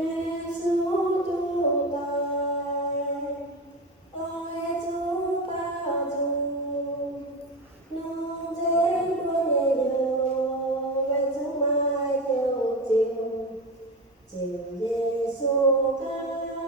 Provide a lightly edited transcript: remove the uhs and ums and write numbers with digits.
Giêsu Chúa ta, ôi Chúa ta dù nương trên của nhẹ nhiều về chúng mai theo chiều chiều Giêsu ca